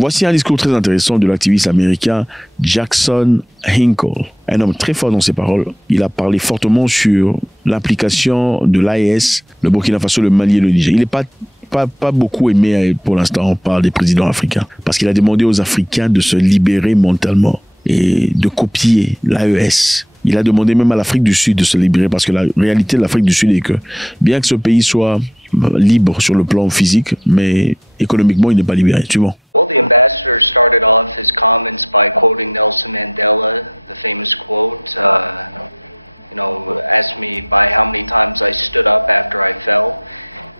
Voici un discours très intéressant de l'activiste américain Jackson Hinkle. Un homme très fort dans ses paroles. Il a parlé fortement sur l'application de l'AES, le Burkina Faso, le Mali et le Niger. Il n'est pas beaucoup aimé pour l'instant par des présidents africains. Parce qu'il a demandé aux Africains de se libérer mentalement et de copier l'AES. Il a demandé même à l'Afrique du Sud de se libérer parce que la réalité de l'Afrique du Sud est que bien que ce pays soit libre sur le plan physique, mais économiquement, il n'est pas libéré. Tu vois. Well, the ambassador started off his comments by quoting Nelson Mandela, the famous quote, asked me by how many times I stood up after I fell.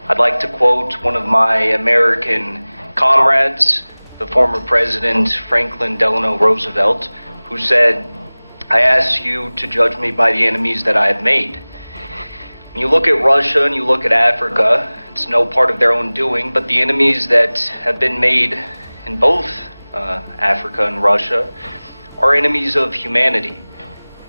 I'd like to quote one of my American comrades, the former President Franklin Delano Roosevelt, who said, "I ask you to judge me by the enemies that I have made." When you look at Russia and you look at Africa, it's no part of their own doing, but the enemies that have been made in both Africa and Russia are enemies of humanity.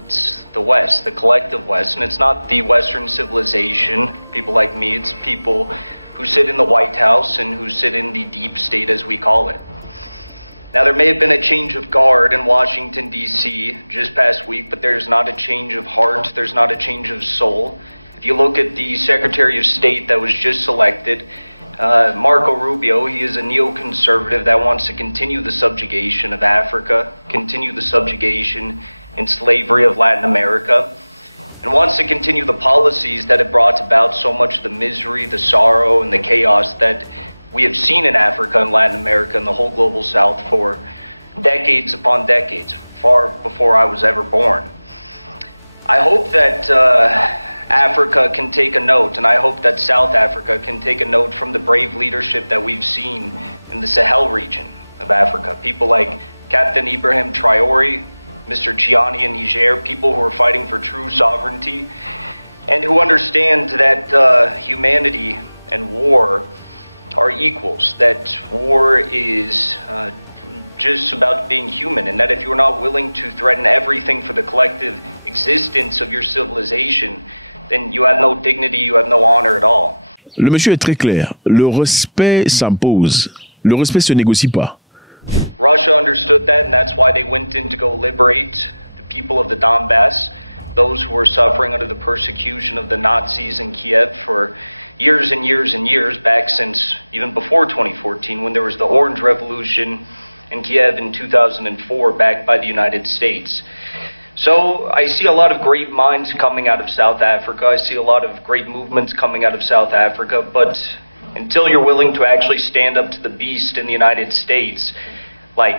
It's the West, the collective West, and it's not the Western civilization, people like me, it's people who sit in the White House and who sit in the deep state, as we call it. Now, there may have been a change of guard in Washington, D.C. just past week, but there's not a change of heart, there's not a change of soul. If you look at the Secretary of State that was just selected, Marco Rubio, he is a neoconservative that wants to continue the subjugation of Africa, continue the subjugation and slavery of Latin America, and wants to continue the policies that have brought about so much of the misery, the sorrow, and the chaos that we have seen in Africa and Latin America and the whole global South for decades upon decades, far before I was ever born. I hope that Africa can take a note, and I hope that South Africa can take a note from the brave leadership that we've seen in the Sahel region of Africa. People like Captain Ibrahim Traoré, Mr. Chiani in Niger, people who are fighting for true sovereignty, and who understand that humanity and war are equals, that war is just about being human, and that if you're not willing to threaten everything for the collective existence of your civilization, then you have no dignity, you have no honor at all. Le monsieur est très clair. Le respect s'impose. Le respect se négocie pas. Russia understood that, and that's why they went in to go liberate the people of the Donbass, those who were suffering under the persecution of the Nazis in Kiev for years and years and years, back since even before 2014, when there was the Orange Revolution in Kiev in 2004, backed by the United States. So I see a lot of great minds coming out of South Africa. I see a lot of great movements coming out of South Africa. But until you're willing to actually stand up to the beast in the United States, like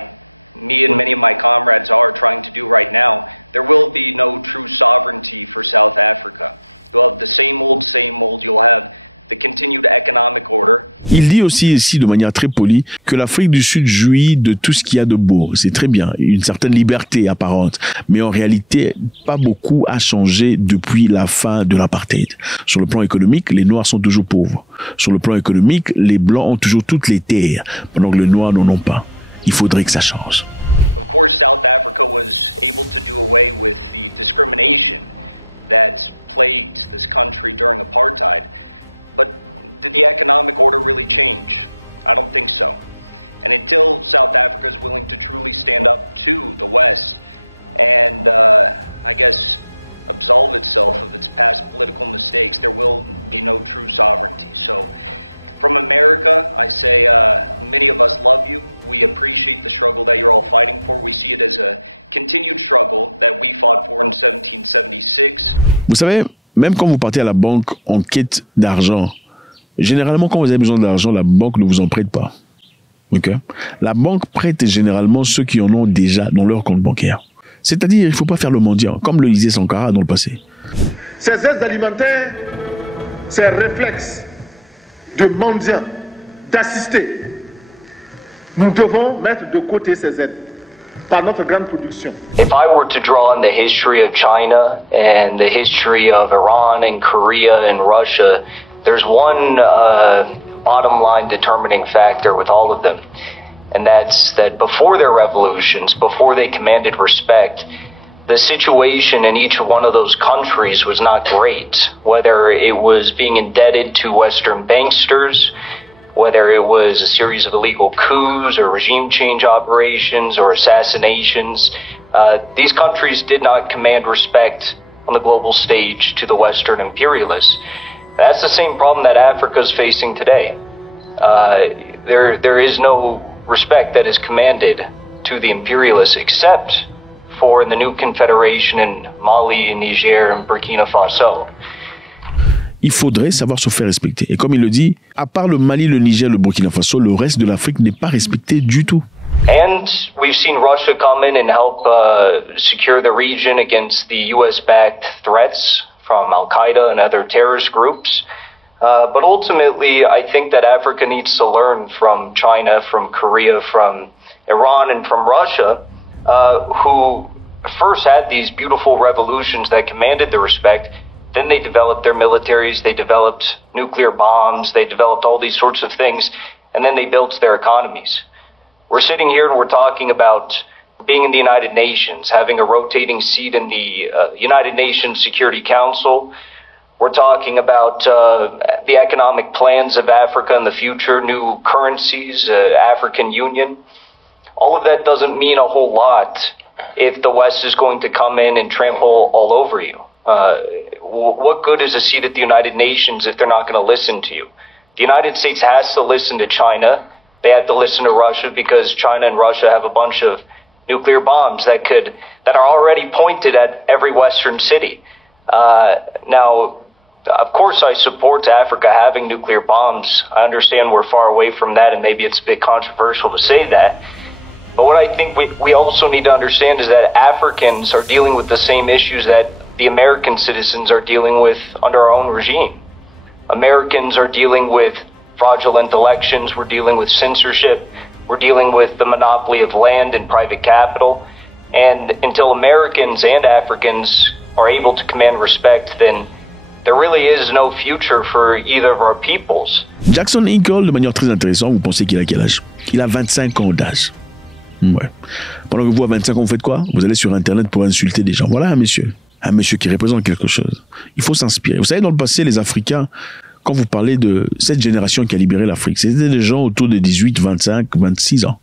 me and many of my comrades are trying to do right now, there will be no true sovereignty for South Africa. You'll have the same old, you'll have the continued economic order. Il dit aussi ici de manière très polie que l'Afrique du Sud jouit de tout ce qu'il y a de beau. C'est très bien, une certaine liberté apparente. Mais en réalité, pas beaucoup a changé depuis la fin de l'apartheid. Sur le plan économique, les Noirs sont toujours pauvres. Sur le plan économique, les Blancs ont toujours toutes les terres, pendant que les Noirs n'en ont pas. Il faudrait que ça change. Of course, South Africa was able to do away with the discrimination that plagued this country during apartheid. But did the economic order really change? I don't think so. And until South Africa is willing to truly stand up to the West and, I guess, absolve itself of its past political mistakes, there will be no true sovereignty. So, from America, I say many of us love you. We appreciate the struggle that you're all fighting for. We see it as a continued struggle that we fought for in 1776. Vous savez, même quand vous partez à la banque en quête d'argent, généralement quand vous avez besoin d'argent, la banque ne vous en prête pas. Okay? La banque prête généralement ceux qui en ont déjà dans leur compte bancaire. C'est-à-dire, il ne faut pas faire le mendiant, comme le disait Sankara dans le passé. Ces aides alimentaires, c'est un réflexe de mendiant, d'assister. Nous devons mettre de côté ces aides par notre grande production. If I were to draw on the history of China and the history of Iran and Korea and Russia, there's one bottom line determining factor with all of them. And that's that before their revolutions, before they commanded respect, the situation in each one of those countries was not great. Whether it was being indebted to Western banksters, whether it was a series of illegal coups or regime change operations or assassinations. These countries did not command respect on the global stage to the Western imperialists. That's the same problem that Africa is facing today. There is no respect that is commanded to the imperialists except for the new confederation in Mali, Niger, and Burkina Faso. Il faudrait savoir se faire respecter. Et comme il le dit, à part le Mali, le Niger, le Burkina Faso, le reste de l'Afrique n'est pas respecté du tout. And we've seen Russia come in and help secure the region against the US-backed threats from Al-Qaeda and other terrorist groups. But ultimately, I think that Africa needs to learn from China, from Korea, from Iran, and from Russia, who first had these beautiful revolutions that commanded the respect. Then they developed their militaries, they developed nuclear bombs, they developed all these sorts of things, and then they built their economies. We're sitting here and we're talking about being in the United Nations, having a rotating seat in the United Nations Security Council. We're talking about the economic plans of Africa in the future, new currencies, African Union. All of that doesn't mean a whole lot if the West is going to come in and trample all over you. What good is a seat at the United Nations if they're not going to listen to you? The United States has to listen to China. They have to listen to Russia because China and Russia have a bunch of nuclear bombs that are already pointed at every Western city. Now, of course, I support Africa having nuclear bombs. I understand we're far away from that, and maybe it's a bit controversial to say that. But what I think we also need to understand is that Africans are dealing with the same issues that the American citizens are dealing with under our own regime. Americans are dealing with fraudulent elections, we're dealing with censorship, we're dealing with the monopoly of land and private capital. And until Americans and Africans are able to command respect, then there really is no future for either of our peoples. Jackson Hinkle, de manière très intéressante, vous pensez qu'il a quel âge? Il a 25 ans d'âge. Ouais. Pendant que vous, à 25 ans, vous faites quoi? Vous allez sur Internet pour insulter des gens. Voilà un monsieur qui représente quelque chose. Il faut s'inspirer. Vous savez, dans le passé, les Africains, quand vous parlez de cette génération qui a libéré l'Afrique, c'était des gens autour de 18, 25, 26 ans.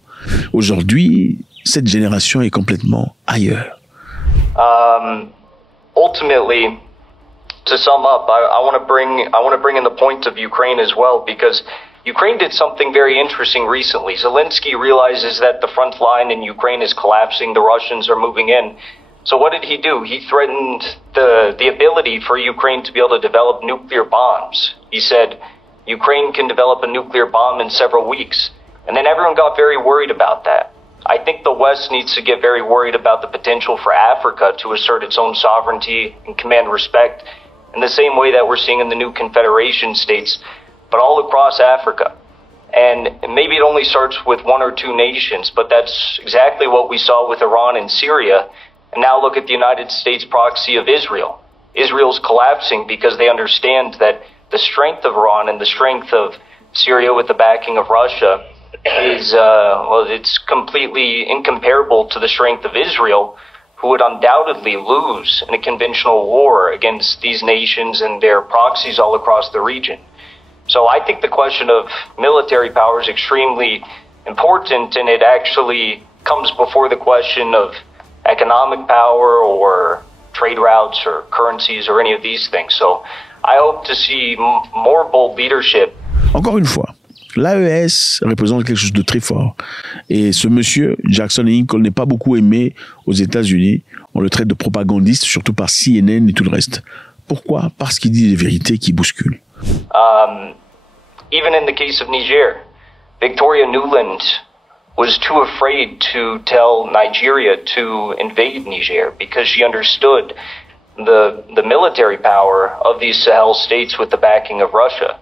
Aujourd'hui, cette génération est complètement ailleurs. Ultimately, to sum up, I want to bring in the point of Ukraine as well, because Ukraine did something very interesting recently. Zelensky realizes that the front line in Ukraine is collapsing, the Russians are moving in. So what did he do? He threatened the ability for Ukraine to be able to develop nuclear bombs. He said, Ukraine can develop a nuclear bomb in several weeks. And then everyone got very worried about that. I think the West needs to get very worried about the potential for Africa to assert its own sovereignty and command respect in the same way that we're seeing in the new Confederation states, but all across Africa. And maybe it only starts with one or two nations, but that's exactly what we saw with Iran and Syria. And now look at the United States proxy of Israel. Israel's collapsing because they understand that the strength of Iran and the strength of Syria with the backing of Russia is, it's completely incomparable to the strength of Israel, who would undoubtedly lose in a conventional war against these nations and their proxies all across the region. So I think the question of military power is extremely important, and it actually comes before the question of economic power or trade routes or currencies or any of these things. So I hope to see more bold leadership. Encore une fois, l'AES représente quelque chose de très fort. Et ce monsieur, Jackson Hinkle, n'est pas beaucoup aimé aux États-Unis. On le traite de propagandiste, surtout par CNN et tout le reste. Pourquoi? Parce qu'il dit des vérités qui bousculent. Even in the case of Niger, Victoria Nuland was too afraid to tell Nigeria to invade Niger because she understood the military power of these Sahel states with the backing of Russia.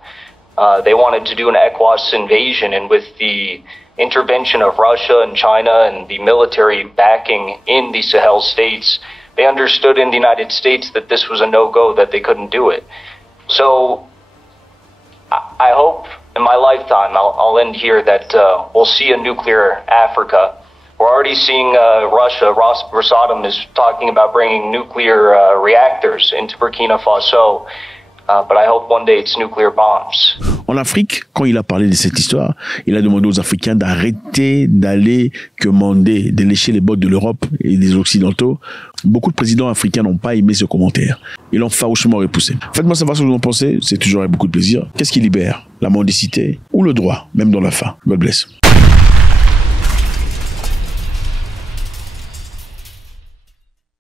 They wanted to do an ECOWAS invasion, and with the intervention of Russia and China and the military backing in the Sahel states, they understood in the United States that this was a no-go, that they couldn't do it. So I hope in my lifetime, I'll end here, that we'll see a nuclear Africa. We're already seeing Russia. Rosatom is talking about bringing nuclear reactors into Burkina Faso. But I hope one day it's nuclear bombs. En Afrique, quand il a parlé de cette histoire, il a demandé aux Africains d'arrêter d'aller commander, de lécher les bottes de l'Europe et des Occidentaux. Beaucoup de présidents africains n'ont pas aimé ce commentaire. Ils l'ont farouchement repoussé. Faites-moi savoir ce que vous en pensez, c'est toujours avec beaucoup de plaisir. Qu'est-ce qui libère? La mendicité ou le droit, même dans la fin? God bless.